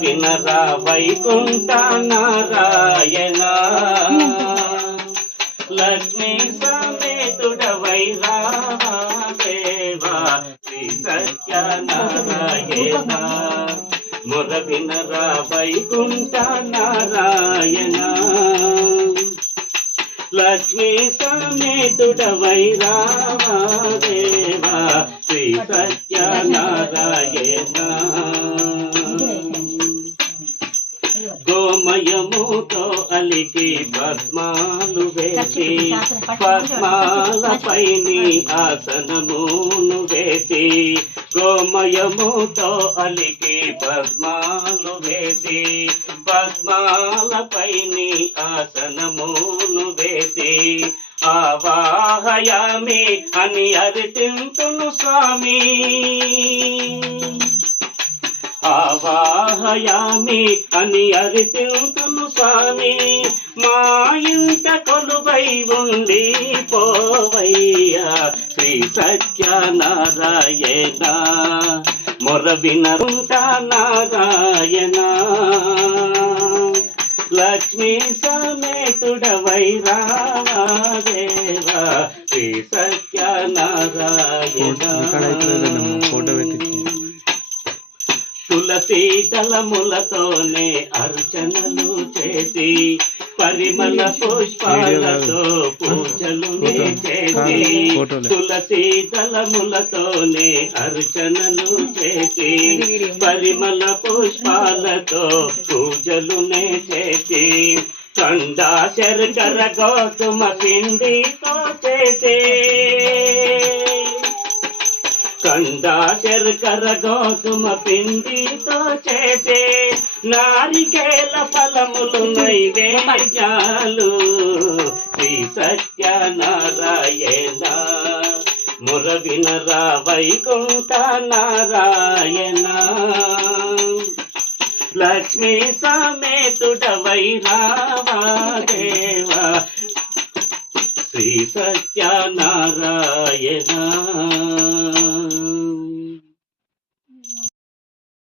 వినరా వైకుంఠ నారాయణ లక్ష్మీ సమేతుడవై రావా దేవా శ్రీ సత్యనారాయణ మొర వినరా వైకుంఠ నారాయణ లక్ష్మీ సమేతుడవై రావా దేవా శ్రీ సత్యనారాయణ గోమయముతో అలికి పద్మాలు వేసి పద్మాలపై నీ ఆసనమును వేసి గోమయముతో అలికి పద్మాలు వేసి పద్మాలపై నీ ఆసనమును వేసి ఆవాహయామి అని అరిచింతును స్వామి ఆవాహయామి అని అరిచింతును స్వామి మా ఇంట కొలువై ఉండి పోవయ్యా శ్రీ సత్యనారాయణ మొర వినరుంట నారాయణ లక్ష్మీ సమేతుడవై రావా దేవా శ్రీ సత్యనారాయణ తులసీ దళములతోనే అర్చనలు చేసి పరిమళ పుష్పాలతో పూజలు చేసి తులసీ దళములతోనే అర్చనలు చేసి పరిమళ పుష్పాలతో పూజలు చేసి కండా శర్కర గౌతమ పిండితో చేసి కండా శర్కర గౌతమ పిండితో చేసే నారికేల ఫలములు నైవేద్యాలు శ్రీ సత్యనారాయణ మొర వినరా వైకుంఠ నారాయణ లక్ష్మీ సమేతుడవై రావా దేవా శ్రీ సత్యనారాయణ